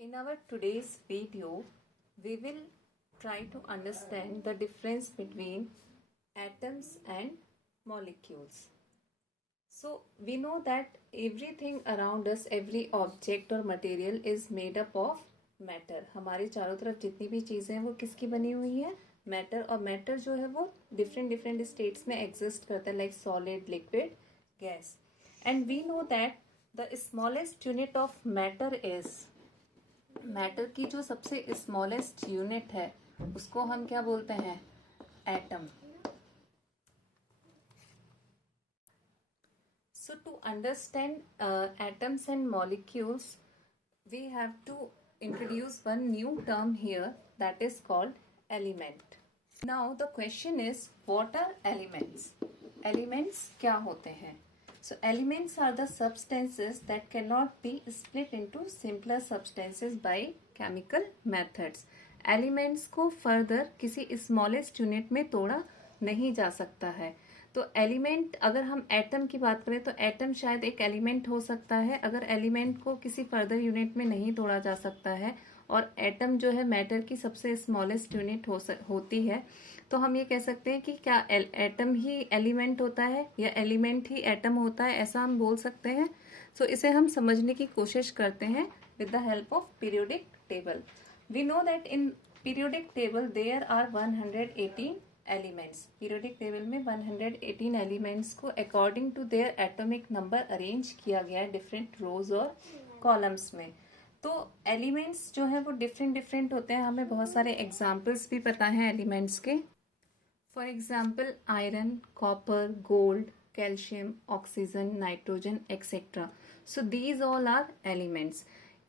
In our today's video, we will try to understand the difference between atoms and molecules. So, we know that everything around us, every object or material is made up of matter. हमारे चारों तरफ जितनी भी चीज़ें हैं वो किसकी बनी हुई है? मैटर. और मैटर जो है वो डिफरेंट स्टेट्स में एग्जिस्ट करता है, like solid, liquid, gas. And we know that the smallest unit of matter is, matter की जो सबसे स्मॉलेस्ट यूनिट है उसको हम क्या बोलते हैं? Atom. So to understand atoms and molecules, we have to introduce one new term here, that is called element. Now the question is, what are elements? Elements क्या होते हैं? So elements are the substances that cannot be split into simpler substances by chemical methods. Elements को further किसी smallest unit में तोड़ा नहीं जा सकता है. तो एलिमेंट, अगर हम एटम की बात करें तो एटम शायद एक एलिमेंट हो सकता है अगर एलिमेंट को किसी फर्दर यूनिट में नहीं तोड़ा जा सकता है, और एटम जो है मैटर की सबसे स्मॉलेस्ट यूनिट होती है. तो हम ये कह सकते हैं कि क्या एटम ही एलिमेंट होता है या एलिमेंट ही एटम होता है, ऐसा हम बोल सकते हैं. सो इसे हम समझने की कोशिश करते हैं with the help of periodic table. We know that in periodic table there are 118 elements. Periodic table में 118 एलिमेंट्स को according to their atomic number arrange किया गया है डिफरेंट रोज और कॉलम्स में. तो एलिमेंट्स जो है वो डिफरेंट होते हैं. हमें बहुत सारे एग्जाम्पल्स भी पता हैं एलिमेंट्स के. For example iron, copper, gold, calcium, oxygen, nitrogen etcetera. So these all are elements.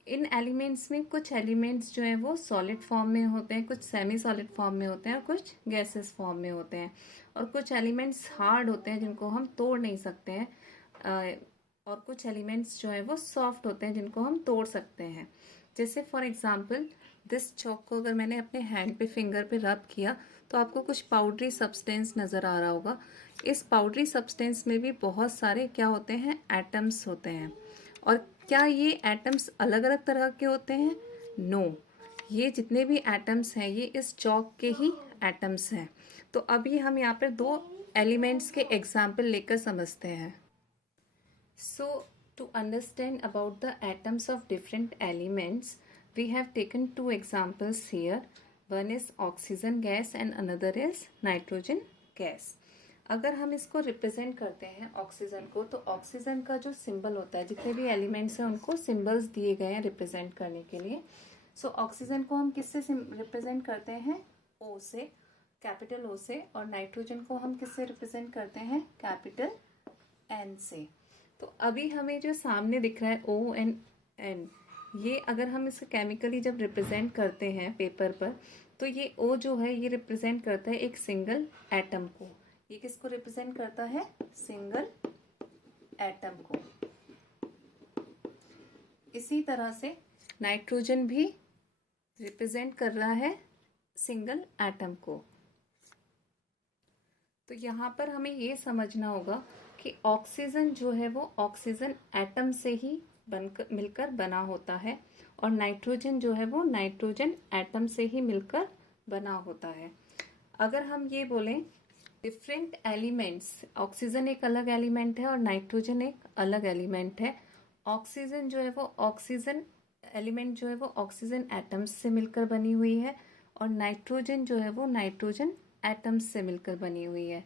इन एलिमेंट्स में कुछ एलिमेंट्स जो है वो सॉलिड फॉर्म में होते हैं, कुछ सेमी सॉलिड फॉर्म में होते हैं और कुछ गैसेस फॉर्म में होते हैं. और कुछ एलिमेंट्स हार्ड होते हैं जिनको हम तोड़ नहीं सकते हैं, और कुछ एलिमेंट्स जो है वो सॉफ्ट होते हैं जिनको हम तोड़ सकते हैं. जैसे फॉर एग्जांपल दिस चॉक को अगर मैंने अपने हैंड पे, फिंगर पे रब किया तो आपको कुछ पाउडरी सब्सटेंस नज़र आ रहा होगा. इस पाउडरी सब्सटेंस में भी बहुत सारे क्या होते हैं? एटम्स होते हैं. और क्या ये एटम्स अलग अलग तरह के होते हैं? नो. ये जितने भी एटम्स हैं ये इस चॉक के ही एटम्स हैं. तो अभी हम यहाँ पर दो एलिमेंट्स के एग्जाम्पल लेकर समझते हैं. So to understand about the atoms of different elements we have taken two examples here. One is oxygen gas and another is nitrogen gas. अगर हम इसको रिप्रेजेंट करते हैं ऑक्सीजन को, तो ऑक्सीजन का जो सिंबल होता है, जितने भी एलिमेंट्स हैं उनको सिंबल्स दिए गए हैं रिप्रेजेंट करने के लिए. सो ऑक्सीजन को हम किससे रिप्रेजेंट करते हैं? ओ से, कैपिटल ओ से. और नाइट्रोजन को हम किससे रिप्रेजेंट करते हैं? कैपिटल एन से. तो अभी हमें जो सामने दिख रहा है ओ एंड एन, ये अगर हम इसे केमिकली जब रिप्रेजेंट करते हैं पेपर पर, तो ये ओ जो है ये रिप्रेजेंट करता है एक सिंगल एटम को. ये किसको रिप्रेजेंट करता है? सिंगल एटम को. इसी तरह से नाइट्रोजन भी रिप्रेजेंट कर रहा है सिंगल एटम को. तो यहाँ पर हमें ये समझना होगा कि ऑक्सीजन जो है वो ऑक्सीजन एटम से ही मिलकर बना होता है, और नाइट्रोजन जो है वो नाइट्रोजन एटम से ही मिलकर बना होता है. अगर हम ये बोलें डिफरेंट एलिमेंट्स, ऑक्सीजन एक अलग एलिमेंट है और नाइट्रोजन एक अलग एलिमेंट है. ऑक्सीजन जो है वो ऑक्सीजन एलिमेंट जो है वो ऑक्सीजन एटम्स से मिलकर बनी हुई है, और नाइट्रोजन जो है वो नाइट्रोजन एटम्स से मिलकर बनी हुई है.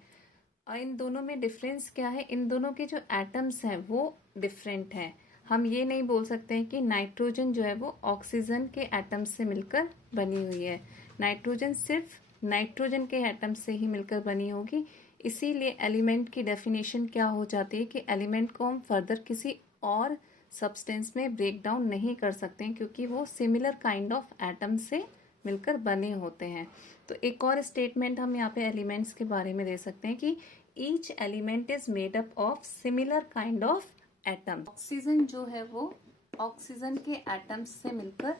और इन दोनों में डिफरेंस क्या है? इन दोनों के जो एटम्स हैं वो डिफरेंट हैं. हम ये नहीं बोल सकते हैं कि नाइट्रोजन जो है वो ऑक्सीजन के एटम्स से मिलकर बनी हुई है. नाइट्रोजन सिर्फ नाइट्रोजन के एटम से ही मिलकर बनी होगी. इसीलिए एलिमेंट की डेफिनेशन क्या हो जाती है कि एलिमेंट को हम फर्दर किसी और सब्सटेंस में ब्रेक डाउन नहीं कर सकते हैं, क्योंकि वो सिमिलर काइंड ऑफ एटम से मिलकर बने होते हैं. तो एक और स्टेटमेंट हम यहाँ पे एलिमेंट्स के बारे में दे सकते हैं कि each element is made up of similar kind of atom. Oxygen जो है वो ऑक्सीजन के एटम्स से मिलकर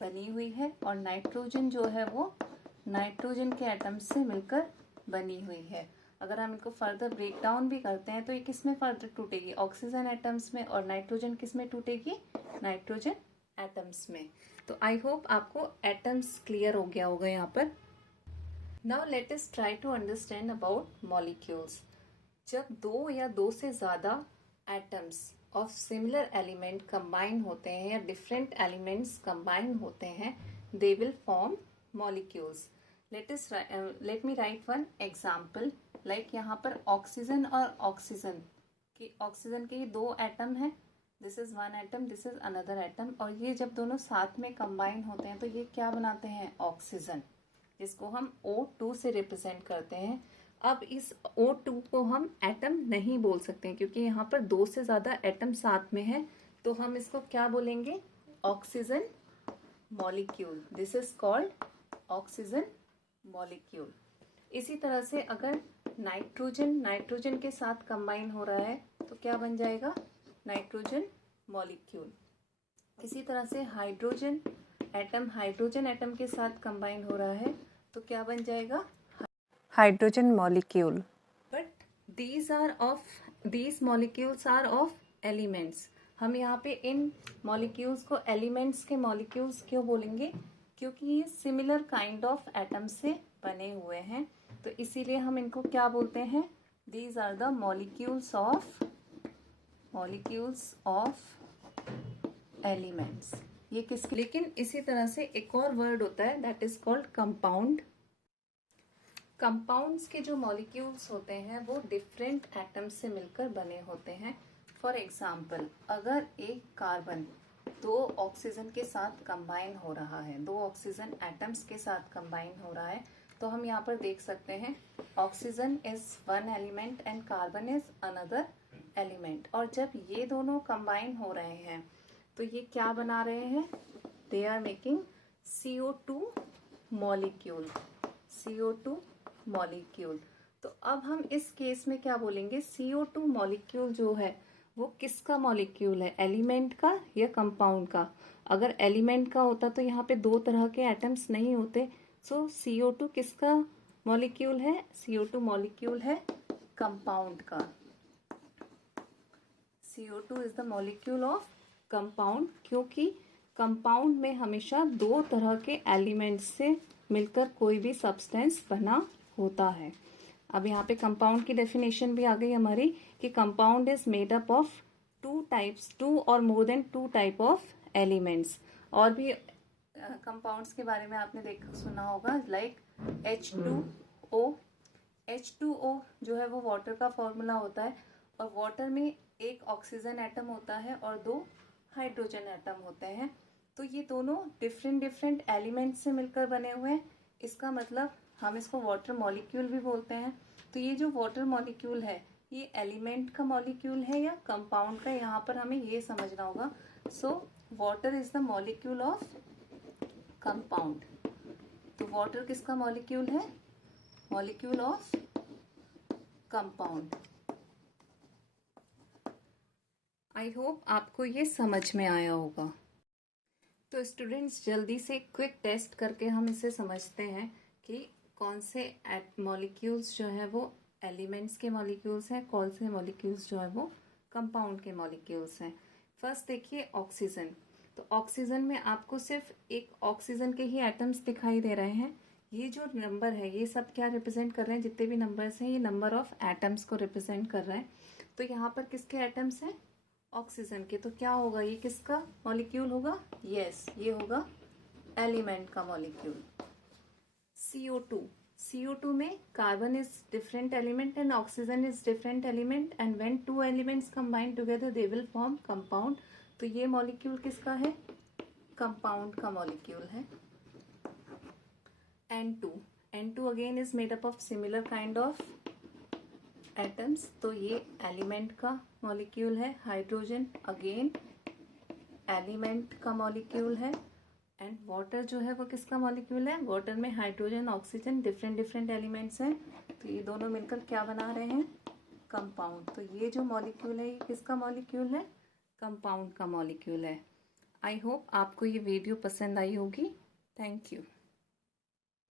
बनी हुई है, और नाइट्रोजन जो है वो नाइट्रोजन के एटम्स से मिलकर बनी हुई है. अगर हम इनको फर्दर ब्रेक डाउन भी करते हैं तो ये किस में फर्दर टूटेगी? ऑक्सीजन एटम्स में. और नाइट्रोजन किस में टूटेगी? नाइट्रोजन एटम्स में। तो आई होप आपको एटम्स क्लियर हो गया होगा यहाँ पर। Now let us try to understand about molecules. जब दो या दो से ज्यादा atoms of similar element combine होते हैं या डिफरेंट एलिमेंट्स कंबाइन होते हैं, they will form molecules. Let me write one example. Like यहाँ पर ऑक्सीजन और ऑक्सीजन के दो एटम हैं। This is one atom, this is another atom, और ये जब दोनों साथ में कंबाइन होते हैं तो ये क्या बनाते हैं? ऑक्सीजन, जिसको हम O2 से रिप्रेजेंट करते हैं। अब इस O2 को हम एटम नहीं बोल सकते क्योंकि यहाँ पर दो से ज्यादा एटम साथ में है, तो हम इसको क्या बोलेंगे? Oxygen molecule. This is called oxygen molecule. इसी तरह से अगर नाइट्रोजन के साथ कंबाइन हो रहा है तो क्या बन जाएगा? Nitrogen molecule. इसी तरह से हाइड्रोजन एटम के साथ कंबाइन हो रहा है तो क्या बन जाएगा? Hydrogen molecule. But these molecules are of elements. हम यहाँ पे इन मॉलिक्यूल्स को एलिमेंट्स के मॉलिक्यूल्स क्यों बोलेंगे? क्योंकि ये सिमिलर काइंड ऑफ एटम से बने हुए हैं, तो इसीलिए हम इनको क्या बोलते हैं? These are the molecules of elements. ये किसके? लेकिन इसी तरह से एक और वर्ड होता है that is called compound. Compounds के जो मॉलिक्यूल्स होते हैं वो डिफरेंट एटम्स से मिलकर बने होते हैं। फॉर एग्जाम्पल, अगर एक कार्बन दो ऑक्सीजन के साथ कंबाइन हो रहा है, दो ऑक्सीजन एटम्स के साथ कंबाइन हो रहा है, तो हम यहाँ पर देख सकते हैं oxygen is one element and carbon is another element. और जब ये दोनों कंबाइन हो रहे हैं तो ये क्या बना रहे हैं? They are making CO2 molecule. CO2 molecule. तो अब हम इस केस में क्या बोलेंगे? CO2 मॉलिक्यूल जो है वो किसका मॉलिक्यूल है? एलिमेंट का या कंपाउंड का? अगर एलिमेंट का होता तो यहाँ पे दो तरह के एटम्स नहीं होते। सो CO2 किसका मॉलिक्यूल है? CO2 मॉलिक्यूल है कंपाउंड का। CO2 is the molecule of compound, क्योंकि कंपाउंड में हमेशा दो तरह के एलिमेंट्स से मिलकर कोई भी सब्सटेंस बना होता है। अब यहाँ पे कंपाउंड की डेफिनेशन भी आ गई हमारी कि compound is made up of two or more than two type of elements. और भी कंपाउंड्स के बारे में आपने सुना होगा, लाइक H2O। H2O जो है वो वाटर का फॉर्मूला होता है, और वाटर में एक ऑक्सीजन एटम होता है और दो हाइड्रोजन एटम होते हैं। तो ये दोनों डिफरेंट एलिमेंट से मिलकर बने हुए हैं। इसका मतलब हम इसको वाटर मॉलिक्यूल भी बोलते हैं। तो ये जो वाटर मॉलिक्यूल है ये एलिमेंट का मॉलिक्यूल है या कंपाउंड का, यहाँ पर हमें ये समझना होगा। So water is the molecule of compound. तो वाटर किसका मॉलिक्यूल है? Molecule of compound. I hope आपको ये समझ में आया होगा। तो स्टूडेंट्स, जल्दी से क्विक टेस्ट करके हम इसे समझते हैं कि कौन से मॉलिक्यूल्स जो है वो एलिमेंट्स के मॉलिक्यूल्स हैं, कौन से मॉलिक्यूल्स जो है वो कंपाउंड के मॉलिक्यूल्स हैं। फर्स्ट देखिए ऑक्सीजन। तो ऑक्सीजन में आपको सिर्फ एक ऑक्सीजन के ही एटम्स दिखाई दे रहे हैं। ये जो नंबर है ये सब क्या रिप्रेजेंट कर रहे हैं? जितने भी नंबर्स हैं ये नंबर ऑफ एटम्स को रिप्रेजेंट कर रहे हैं। तो यहाँ पर किसके एटम्स हैं? ऑक्सीजन के। तो क्या होगा? ये किसका मॉलिक्यूल होगा? यस, ये होगा एलिमेंट का मॉलिक्यूल। CO2 में carbon is different element and oxygen is different element, and when two elements combine together they will form compound. तो ये मॉलिक्यूल किसका है? कंपाउंड का मॉलिक्यूल है। N2 again is made up of similar kind of atoms, तो ये element का molecule है। हाइड्रोजन अगेन एलिमेंट का मॉलिक्यूल है। एंड वाटर जो है वो किसका मॉलिक्यूल है? वाटर में हाइड्रोजन ऑक्सीजन डिफरेंट एलिमेंट्स हैं, तो ये दोनों मिलकर क्या बना रहे हैं? कंपाउंड। तो ये जो मॉलिक्यूल है ये किसका मॉलिक्यूल है? कंपाउंड का मॉलिक्यूल है। आई होप आपको ये वीडियो पसंद आई होगी। Thank you.